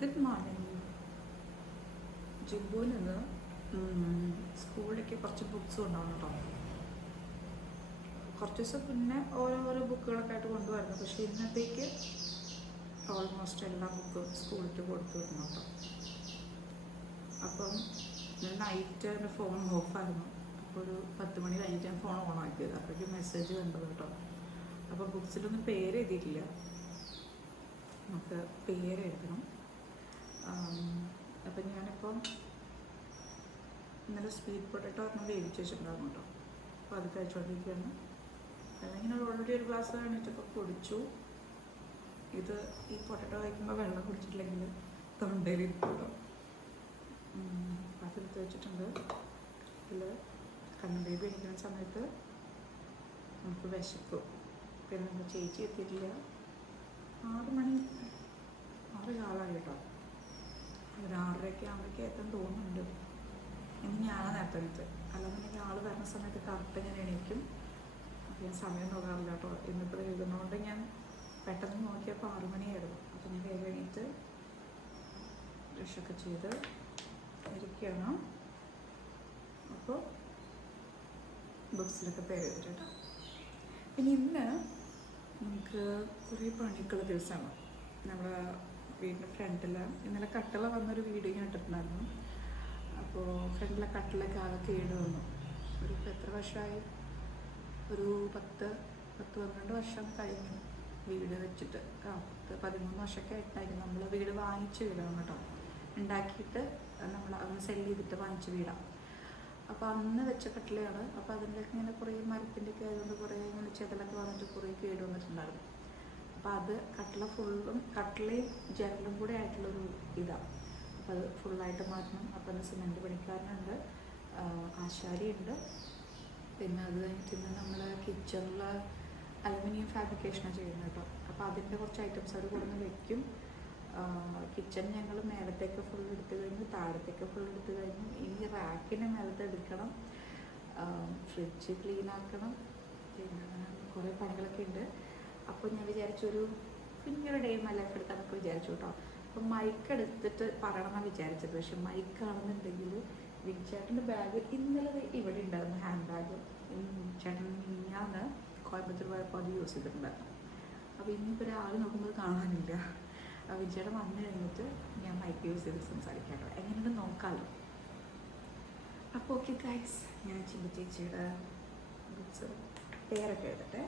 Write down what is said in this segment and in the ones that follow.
Good morning. ജിബുവിൽ നിന്ന് സ്കൂളിലേക്ക് കുറച്ച് ബുക്സ് കൊണ്ടുപോകണം കേട്ടോ. കുറച്ച് ദിവസം പിന്നെ ഓരോരോ ബുക്കുകളൊക്കെ ആയിട്ട് കൊണ്ടുവരുന്നു. പക്ഷേ ഇന്നത്തേക്ക് ഓൾമോസ്റ്റ് എല്ലാ ബുക്കും സ്കൂളിലേക്ക് കൊടുത്തു വിടണം കേട്ടോ. അപ്പം നൈറ്റ് എൻ്റെ ഫോൺ ഓഫായിരുന്നു. അപ്പോൾ ഒരു 10 മണി കഴിഞ്ഞിട്ട് ഞാൻ ഫോൺ ഓണാക്കിയത്. അപ്പോഴേക്ക് മെസ്സേജ് കണ്ടത് കേട്ടോ. അപ്പോൾ ബുക്സിലൊന്നും പേര് എഴുതിയിട്ടില്ല. നമുക്ക് പേര് എഴുതണം. അപ്പം ഞാനിപ്പം ഇന്നലെ സ്വീറ്റ് പൊട്ടറ്റോ ഒരെണ്ണം വേവിച്ച് വെച്ചിട്ടുണ്ടാകും കേട്ടോ. അപ്പോൾ അത് കഴിച്ചുകൊണ്ടിരിക്കുകയാണ്. അല്ലെങ്കിൽ ഓൾറെഡി ഒരു ഗ്ലാസ് കഴിഞ്ഞിട്ടൊക്കെ കുടിച്ചു. ഇത് ഈ പൊട്ടറ്റോ കഴിക്കുമ്പോൾ വെള്ളം കുടിച്ചിട്ടില്ലെങ്കിൽ തൊണ്ടയിലിരിക്കുമല്ലോ. അതെടുത്ത് വെച്ചിട്ടുണ്ട്. ഇതിൽ കണ്ണൻ ബേബി കഴിക്കുന്ന സമയത്ത് നമുക്ക് വിശക്കും. പിന്നെ നമ്മൾ ചേച്ചി എത്തിയിട്ടില്ല. 6 മണി 6 കാലമായി കേട്ടോ. ഒരു 6:30 ആകുമ്പോഴേക്കും എത്താൻ തോന്നുന്നുണ്ട്. ഇനി ഞാനാണ് നേരത്തെ എണീറ്റ്. അല്ലാന്നുണ്ടെങ്കിൽ ആൾ വരുന്ന സമയത്ത് കറക്റ്റ് ഞാൻ എണീക്കും. അപ്പോൾ ഞാൻ സമയം നോക്കാറില്ല കേട്ടോ. ഇന്നിപ്പോൾ എഴുതുന്നതുകൊണ്ട് ഞാൻ പെട്ടെന്ന് നോക്കിയപ്പോൾ 6 മണിയായിരുന്നു. അപ്പോൾ ഞാൻ വേഗം എണീറ്റ് ബ്രഷൊക്കെ ചെയ്ത് ഇരിക്കുകയാണ്. അപ്പോൾ ബുക്സിലൊക്കെ പേര് എഴുതിട്ടോ. പിന്നെ ഇന്ന് നമുക്ക് കുറേ പണിക്കുള്ള ദിവസമാണ്. നമ്മുടെ വീടിൻ്റെ ഫ്രണ്ടിൽ ഇന്നലെ കട്ടിള വന്നൊരു വീഡിയോ ഞാൻ ഇട്ടിട്ടുണ്ടായിരുന്നു. അപ്പോൾ ഫ്രണ്ടിലെ കട്ടിലൊക്കെ ആകെ കേട് വന്നു. ഒരു ഇപ്പോൾ എത്ര വർഷമായി? ഒരു 10-12 വർഷം കഴിഞ്ഞു വീട് വെച്ചിട്ട്. 13 വർഷമൊക്കെ ആയിട്ടായിരുന്നു. നമ്മൾ വീട് വാങ്ങിച്ച വീടാണ് കേട്ടോ. ഉണ്ടാക്കിയിട്ട് നമ്മൾ അന്ന് സെല്ല് ചെയ്തിട്ട് വാങ്ങിച്ച വീടാണ്. അപ്പോൾ അന്ന് വെച്ച കട്ടിലയാണ്. അപ്പോൾ അതിൻ്റെയൊക്കെ ഇങ്ങനെ കുറേ മരത്തിൻ്റെയൊക്കെ ആയതുകൊണ്ട് കുറേ ഇങ്ങനെ ചെതലൊക്കെ വന്നിട്ട് കുറേ കേട് വന്നിട്ടുണ്ടായിരുന്നു. അപ്പോൾ അത് കട്ടില ഫുള്ളും കട്ടിലയും ജനലും കൂടെ ആയിട്ടുള്ളൊരു ഇതാണ്. അപ്പോൾ അത് ഫുള്ളായിട്ട് മാറ്റണം. അപ്പോൾ അത് സിമെൻറ്റ് പണിക്കാരനുണ്ട്, ആശാരിയുണ്ട്. പിന്നെ അത് കഴിഞ്ഞിട്ട് ഇന്ന് നമ്മൾ കിച്ചണിൽ അലുമിനിയം ഫാബ്രിക്കേഷനാണ് ചെയ്യുന്നത് കേട്ടോ. അപ്പോൾ അതിൻ്റെ കുറച്ച് ഐറ്റംസ് അത് കൊടുന്ന് വയ്ക്കും. കിച്ചൺ ഞങ്ങൾ മേലത്തേക്ക് ഫുൾ എടുത്തു കഴിഞ്ഞു, താഴത്തേക്ക് ഫുൾ എടുത്തു കഴിഞ്ഞു. ഇനി റാക്കിനെ മേലത്തെ എടുക്കണം, ഫ്രിഡ്ജ് ക്ലീനാക്കണം. പിന്നെ കുറേ പണികളൊക്കെ ഉണ്ട്. അപ്പോൾ ഞാൻ വിചാരിച്ചൊരു കുഞ്ഞൊരു ഡേ മൈ ലൈഫ് എടുക്കാനൊക്കെ വിചാരിച്ചു കേട്ടോ. അപ്പം മൈക്ക് എടുത്തിട്ട് പറയണമെന്നാണ് വിചാരിച്ചത്. പക്ഷെ മൈക്കാണെന്നുണ്ടെങ്കിൽ വിൻചേട്ടൻ്റെ ബാഗ് ഇന്നലെ ഇവിടെ ഉണ്ടായിരുന്നു, ഹാൻഡ് ബാഗ്. ചേട്ടൻ മിനിഞ്ഞാന്ന് കോയമ്പത്തൂർ പോയപ്പോൾ അത് യൂസ് ചെയ്തിട്ടുണ്ടായിരുന്നു. അപ്പോൾ ഇനിയിപ്പോൾ ഒരാൾ നോക്കുമ്പോൾ കാണാനില്ല. വിൻചേട്ടൻ വന്നു കഴിഞ്ഞിട്ട് ഞാൻ മൈക്ക് യൂസ് ചെയ്ത് സംസാരിക്കാം കേട്ടോ. എങ്ങനെയുണ്ട് നോക്കാമല്ലോ. അപ്പോൾ ഓക്കെ ഗൈസ്, ഞാൻ ചിമ്പ ചേച്ചിയുടെ ബുക്സ് പേരൊക്കെ എഴുതട്ടെ.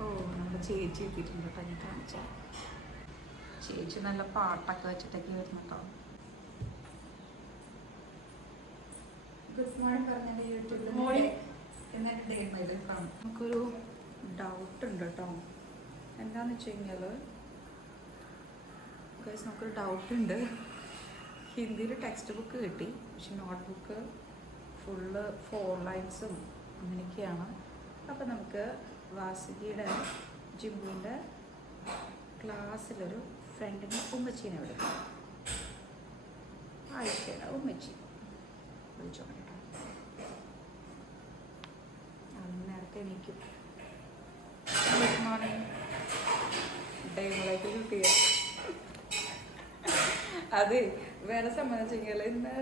ഓ, നമ്മുടെ ചേച്ചി എത്തിയിട്ടുണ്ട് കേട്ടോ. ഞാൻ കാണിച്ചാൽ ചേച്ചി നല്ല പാട്ടൊക്കെ വെച്ചിട്ടൊക്കെ വരുന്നു കേട്ടോ. ഗുഡ് മോർണിംഗ് പറഞ്ഞ യൂട്യൂബിൽ എന്നിട്ട് ഡേ മൈ ലൈഫ് കാണും. നമുക്കൊരു ഡൗട്ട് ഉണ്ട് കേട്ടോ. എന്താണെന്ന് വെച്ച് കഴിഞ്ഞാൽ ഗൈസ്, നമുക്കൊരു ഡൗട്ടുണ്ട്. ഹിന്ദിയിൽ ടെക്സ്റ്റ് ബുക്ക് കിട്ടി, പക്ഷെ നോട്ട് ബുക്ക് ഫുള്ള് 4 ലൈൻസും അങ്ങനെയൊക്കെയാണ്. അപ്പോൾ നമുക്ക് വാസുകിയുടെ ജിബുവിൻ്റെ ക്ലാസ്സിലൊരു ഫ്രണ്ടിനെ ഉമ്മച്ചീനെ വിളിക്കാം. ആയിഷയുടെ ഉമ്മച്ചി വിളിച്ചോട്ടെ കേട്ടോ. അന്ന് നേരത്തെ എണീക്കും. Good morning. ഡേമളായിട്ട് കിട്ടിയ അതെ. വേറെ സംബന്ധിച്ച് കഴിഞ്ഞാൽ ഇന്ന്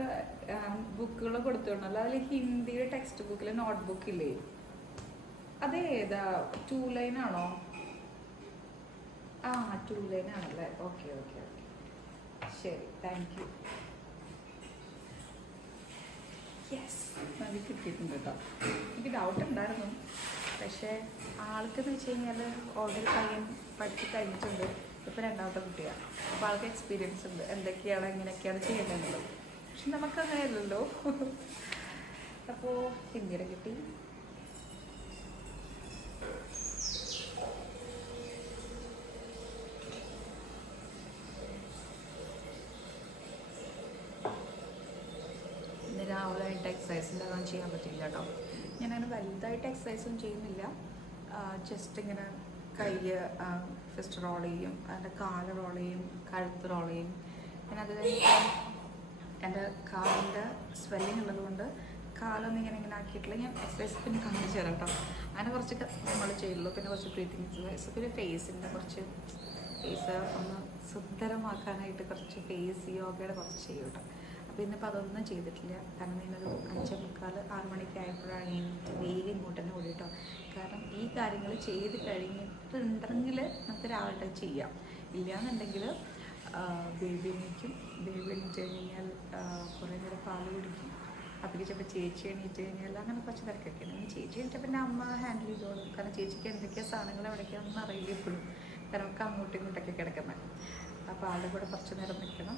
ബുക്കുകൾ കൊടുത്തോണ്ടല്ലോ. അതിൽ ഹിന്ദിയുടെ ടെക്സ്റ്റ് ബുക്കിൽ നോട്ട് ബുക്കില്ലേ, അതേതാ? 2 ലൈനാണോ? 2 ലൈനാണല്ലേ. ഓക്കെ ഓക്കെ ഓക്കെ, ശരി, താങ്ക് യു. യെസ്, നമുക്ക് കിട്ടിയിട്ടുണ്ട് കേട്ടോ. എനിക്ക് ഡൗട്ട് ഉണ്ടായിരുന്നു. പക്ഷേ ആൾക്കെന്ന് വെച്ച് കഴിഞ്ഞാൽ ഓൾറെഡി പയ്യൻ പഠിച്ച് കഴിഞ്ഞിട്ടുണ്ട്. ഇപ്പോൾ 2ാമത്തെ കുട്ടിയാണ്. അപ്പോൾ ആൾക്ക് എക്സ്പീരിയൻസ് ഉണ്ട് എന്തൊക്കെയാണ് എങ്ങനെയൊക്കെയാണ് ചെയ്യേണ്ടതെന്നുള്ളത്. പക്ഷെ നമുക്കങ്ങനെയല്ലല്ലോ. അപ്പോൾ ഹിന്ദിയുടെ കിട്ടി. ഇന്ന് രാവിലെയായിട്ട് എക്സസൈസിൻ്റെ അതൊന്നും ചെയ്യാൻ പറ്റില്ല കേട്ടോ. ഞാനങ്ങനെ വലുതായിട്ട് എക്സസൈസൊന്നും ചെയ്യുന്നില്ല. ജസ്റ്റ് ഇങ്ങനെ കൈ ഫസ്റ്റ് റോൾ ചെയ്യും, എൻ്റെ കാല് റോൾ ചെയ്യും, കഴുത്ത് റോൾ ചെയ്യും. പിന്നെ അത് കഴിഞ്ഞിട്ട് എൻ്റെ കാലിൻ്റെ സ്വെല്ലിങ് ഉള്ളതുകൊണ്ട് കാലൊന്നും ഇങ്ങനെ ആക്കിയിട്ടില്ല. ഞാൻ എക്സസൈസ് പിന്നെ കാണിച്ചു തരാം കേട്ടോ. അങ്ങനെ കുറച്ചൊക്കെ നമ്മൾ ചെയ്യുള്ളൂ. പിന്നെ കുറച്ച് ബ്രീത്തിങ് എക്സസൈസ്, പിന്നെ ഫേസിൻ്റെ കുറച്ച് ഫേസ് ഒന്ന് സുന്ദരമാക്കാനായിട്ട് കുറച്ച് ഫേസ് യോഗയുടെ കുറച്ച് ചെയ്യും കേട്ടോ. അപ്പോൾ ഇന്നിപ്പോൾ അതൊന്നും ചെയ്തിട്ടില്ല. കാരണം ഇന്നൊരു 5:45 6 മണിക്ക് എണീറ്റ് വേഗം ഇങ്ങോട്ട് തന്നെ ഓടി കേട്ടോ. കാരണം ഈ കാര്യങ്ങൾ ചെയ്ത് കഴിഞ്ഞിട്ടുണ്ടെങ്കിൽ നമുക്ക് രാവിലെ ചെയ്യാം. ഇല്ലയെന്നുണ്ടെങ്കിൽ ബേബി എണീക്കും. ബേബി എണീറ്റ് കഴിഞ്ഞാൽ കുറേ നേരം പാല് കുടിക്കും. അപ്പോൾ ചിലപ്പോൾ ചേച്ചി എണീറ്റ് കഴിഞ്ഞാൽ അങ്ങനെ കുറച്ച് തിരക്കൊക്കെ ഉണ്ട്. ചേച്ചി എണീറ്റാൽ പിന്നെ അമ്മ ഹാൻഡിൽ ചെയ്തോളും. കാരണം ചേച്ചിക്ക് എന്തൊക്കെയാണ് സാധനങ്ങൾ എവിടേക്കാണെന്ന് അറിയില്ല ഇപ്പോഴും. കാരണം നമുക്ക് അങ്ങോട്ടും ഇങ്ങോട്ടൊക്കെ കിടക്കുന്നത്. അപ്പോൾ ആളുടെ കൂടെ കുറച്ച് നേരം നിൽക്കണം.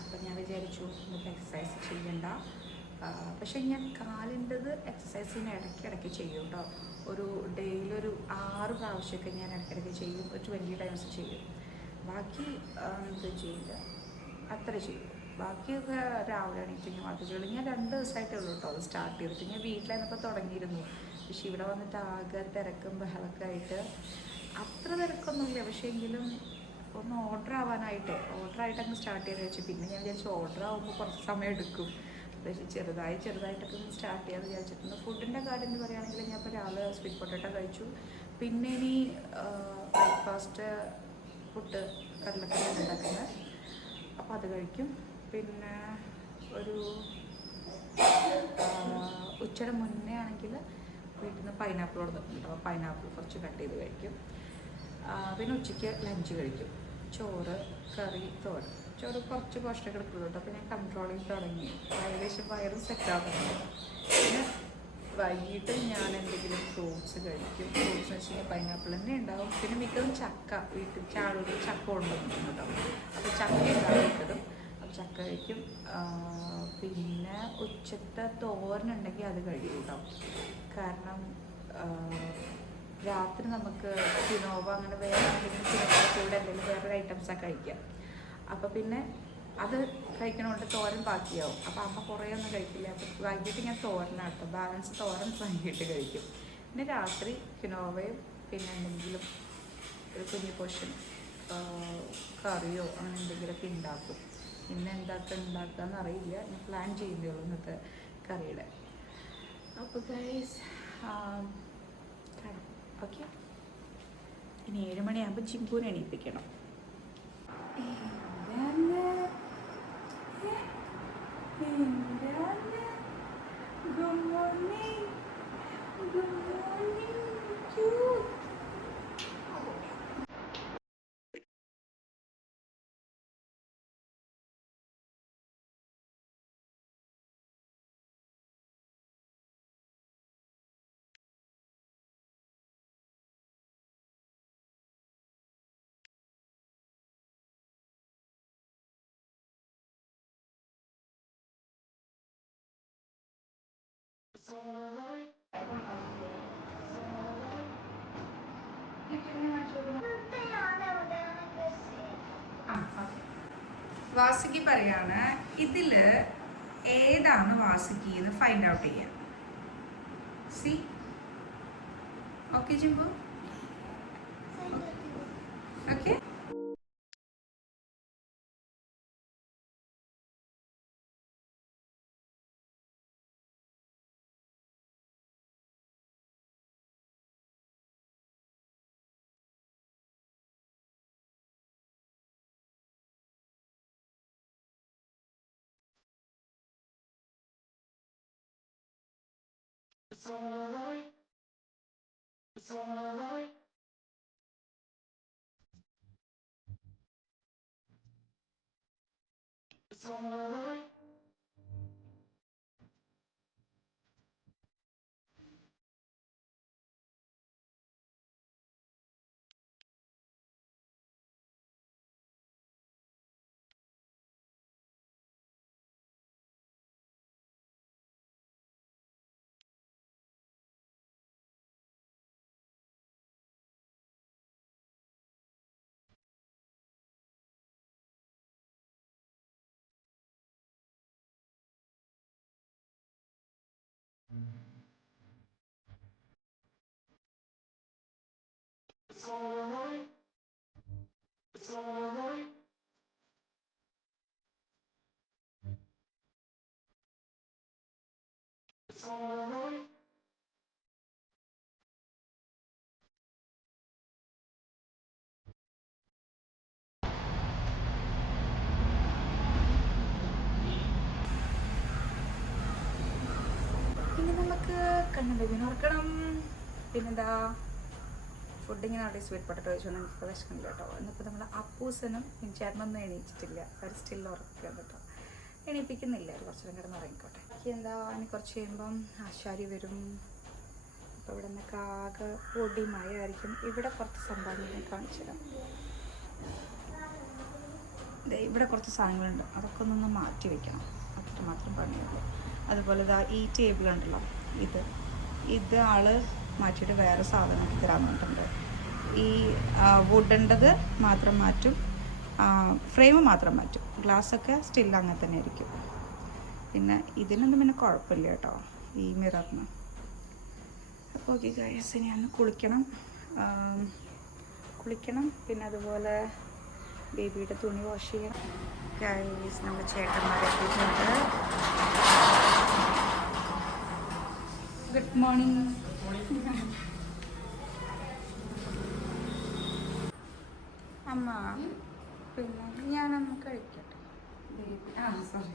അപ്പം ഞാൻ വിചാരിച്ചു നമുക്ക് എക്സസൈസ് ചെയ്യണ്ട. പക്ഷേ ഞാൻ കാലിൻ്റെത് എക്സസൈസിന് ഇടയ്ക്കിടയ്ക്ക് ചെയ്യും കേട്ടോ. ഒരു ഡെയിലൊരു 6 പ്രാവശ്യമൊക്കെ ഞാൻ ഇടയ്ക്കിടയ്ക്ക് ചെയ്യും. ഒരു 20 ടൈംസ് ചെയ്യും. ബാക്കി എന്ത് ചെയ്യില്ല, അത്ര ചെയ്യും. ബാക്കിയൊക്കെ രാവിലെ എണീറ്റ് ഞാൻ വർദ്ധിച്ചുള്ളൂ. ഞാൻ 2 ദിവസമായിട്ടേ ഉള്ളൂ കേട്ടോ അത് സ്റ്റാർട്ട് ചെയ്തിട്ട്. ഞാൻ വീട്ടിലായിരുന്നപ്പോൾ തുടങ്ങിയിരുന്നു. പക്ഷേ ഇവിടെ വന്നിട്ട് ആകെ തിരക്കും ബഹളമൊക്കെ ആയിട്ട് അത്ര തിരക്കൊന്നുമില്ല. പക്ഷേ എങ്കിലും ഒന്ന് ഓർഡറായിട്ട് അങ്ങ് സ്റ്റാർട്ട് ചെയ്ത് വെച്ചു. പിന്നെ ഞാൻ വിചാരിച്ചു ഓർഡർ ആകുമ്പോൾ കുറച്ച് സമയം എടുക്കും. പക്ഷേ ചെറുതായിട്ടൊക്കെ ഒന്ന് സ്റ്റാർട്ട് ചെയ്യാമെന്ന് വിചാരിച്ചിട്ടുണ്ട്. ഫുഡിൻ്റെ കാര്യം എന്ന് പറയുകയാണെങ്കിൽ ഞാൻ ഇപ്പോൾ രാവിലെ സ്വീറ്റ് പൊട്ടാറ്റോ കഴിച്ചു. പിന്നെ ഇനി ബ്രേക്ക്ഫാസ്റ്റ് പുട്ട് കടലക്കറിയാണ് ഉണ്ടാക്കുന്നത്. അപ്പോൾ അത് കഴിക്കും. പിന്നെ ഒരു ഉച്ചയുടെ മുന്നേ ആണെങ്കിൽ വീട്ടിൽ നിന്ന് പൈനാപ്പിൾ കൊടുത്തിട്ടുണ്ട്. അപ്പോൾ പൈനാപ്പിൾ കുറച്ച് കട്ട് ചെയ്ത് കഴിക്കും. പിന്നെ ഉച്ചയ്ക്ക് ലഞ്ച് കഴിക്കും. ചോറ്, കറി, തോരൻ. ചോറ് കുറച്ച് പോഷകം എടുക്കുള്ളൂ കേട്ടോ. അപ്പോൾ ഞാൻ കൺട്രോൾ ചെയ്ത് തുടങ്ങി. ഏകദേശം വയറും സെറ്റാകുന്നുണ്ട്. പിന്നെ വൈകിട്ട് ഞാൻ എന്തെങ്കിലും ഫ്രൂട്ട്സ് കഴിക്കും. ഫ്രൂട്ട്സ് എന്ന് വെച്ച് കഴിഞ്ഞാൽ പൈനാപ്പിൾ തന്നെ ഉണ്ടാവും. പിന്നെ മിക്കതും ചക്ക, വീട്ടിൽ ചാളൂർ ചക്ക കൊണ്ടുവന്നിട്ടുണ്ടാവും. അപ്പോൾ ചക്ക ഉണ്ടാക്കിയിട്ടതും അപ്പോൾ ചക്ക കഴിക്കും. പിന്നെ ഉച്ചത്തെ തോരനുണ്ടെങ്കിൽ അത് കഴിക്കും കേട്ടോ. കാരണം രാത്രി നമുക്ക് കിനോവ അങ്ങനെ വേറെ എന്തെങ്കിലും കിനോവ കൂടെ എന്തെങ്കിലും വേറൊരു ഐറ്റംസൊക്കെ കഴിക്കാം. അപ്പോൾ പിന്നെ അത് കഴിക്കണോണ്ട് തോരൻ ബാക്കിയാവും. അപ്പോൾ അമ്മ കുറേ ഒന്നും കഴിക്കില്ല. അപ്പോൾ വൈകിട്ട് ഞാൻ തോരനാട്ടോ, ബാലൻസ് തോരൻ വൈകിട്ട് കഴിക്കും. പിന്നെ രാത്രി കിനോവയും പിന്നെ എന്തെങ്കിലും ഒരു കുഞ്ഞു പോർഷൻ കറിയോ അങ്ങനെ എന്തെങ്കിലുമൊക്കെ ഉണ്ടാക്കും. ഇന്ന് ഉണ്ടാക്കാന്ന് അറിയില്ല. ഞാൻ പ്ലാൻ ചെയ്യുന്നേ ഉള്ളൂ ഇന്നത്തെ കറിയുടെ. അപ്പോൾ ഗൈസ് ഓക്കെ, ഇനി 7 മണിയാകുമ്പോൾ ചിമ്പൂനെ എണീപ്പിക്കണം. Good morning. Good morning. Cute. Vasuki പറയാണ് ഇതില് ഏതാണ് വാസുകി എന്ന് ഫൈൻഡ് ഔട്ട് ചെയ്യാം. സി ഓക്കെ ജിംബു, ഓക്കെ. കണ്ണു ബേബിനെ ഉറക്കണം. പിന്നെന്താ ഫുഡ് ഇങ്ങനെ അവിടെ സ്വീറ്റ് പൊട്ടറ്റോ കഴിച്ചുകൊണ്ട് എനിക്ക് വിശക്കുന്നില്ല കേട്ടോ. എന്നിപ്പോൾ നമ്മൾ അപ്പൂസനും ചേട്ടനൊന്നും എണീച്ചിട്ടില്ല. അവർ സ്റ്റിൽ ഉറക്കുക കേട്ടോ. എണീപ്പിക്കുന്നില്ല, ഒരു കുറച്ചു നേരം കിടന്ന് ഉറങ്ങിക്കോട്ടെ. എന്താ ഇനി കുറച്ച് കഴിയുമ്പം ആശാരി വരും. അപ്പോൾ ഇവിടെ നിന്നൊക്കെ ആകെ പൊടി മഴ ആയിരിക്കും. ഇവിടെ കുറച്ച് സംഭവങ്ങൾ കാണിച്ചു തരാം. ഇവിടെ കുറച്ച് സാധനങ്ങളുണ്ട്, അതൊക്കെ ഒന്ന് മാറ്റി വെക്കണം. അത്ര മാത്രം പണിയുള്ളൂ. അതുപോലെ ഇതാ ഈ ടേബിൾ ഉണ്ടല്ലോ, ഇത് ആള് മാറ്റിയിട്ട് വേറെ സാധനമാക്കി തരാൻ പറഞ്ഞിട്ടുണ്ട്. ഈ വുഡൻ്റെത് മാത്രം മാറ്റും, ഫ്രെയിം മാത്രം മാറ്റും. ഗ്ലാസ്സൊക്കെ സ്റ്റിൽ അങ്ങനെ തന്നെ ആയിരിക്കും. പിന്നെ ഇതിനൊന്നും പിന്നെ കുഴപ്പമില്ല കേട്ടോ, ഈ മിററിന്. അപ്പോൾ ഓക്കെ ഗൈസ്, ഇനി ഒന്ന് കുളിക്കണം. പിന്നെ അതുപോലെ ബേബിയുടെ തുണി വാഷ് ചെയ്യണം. ഗൈസ്, നമ്മൾ ചേട്ടന്മാരെ എത്തിയിട്ടുണ്ട്. Good morning. അമ്മ പിന്നെ ഞാനൊന്ന് കഴിക്കട്ടെ. ബേബി സോറി,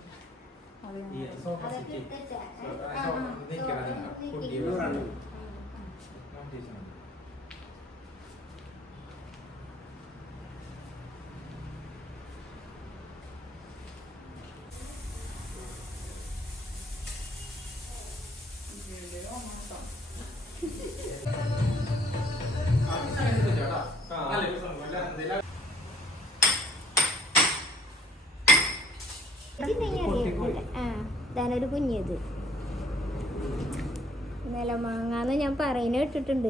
ഒരു കുഞ്ഞത് നിലമാങ്ങാന്ന് ഞാൻ പറയുന്ന കേട്ടിട്ടുണ്ട്.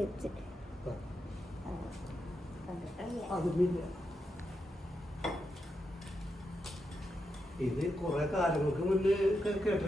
ഇത് കുറെ കാലങ്ങൾക്ക് മുന്നേ കേട്ടിട്ടുണ്ട്.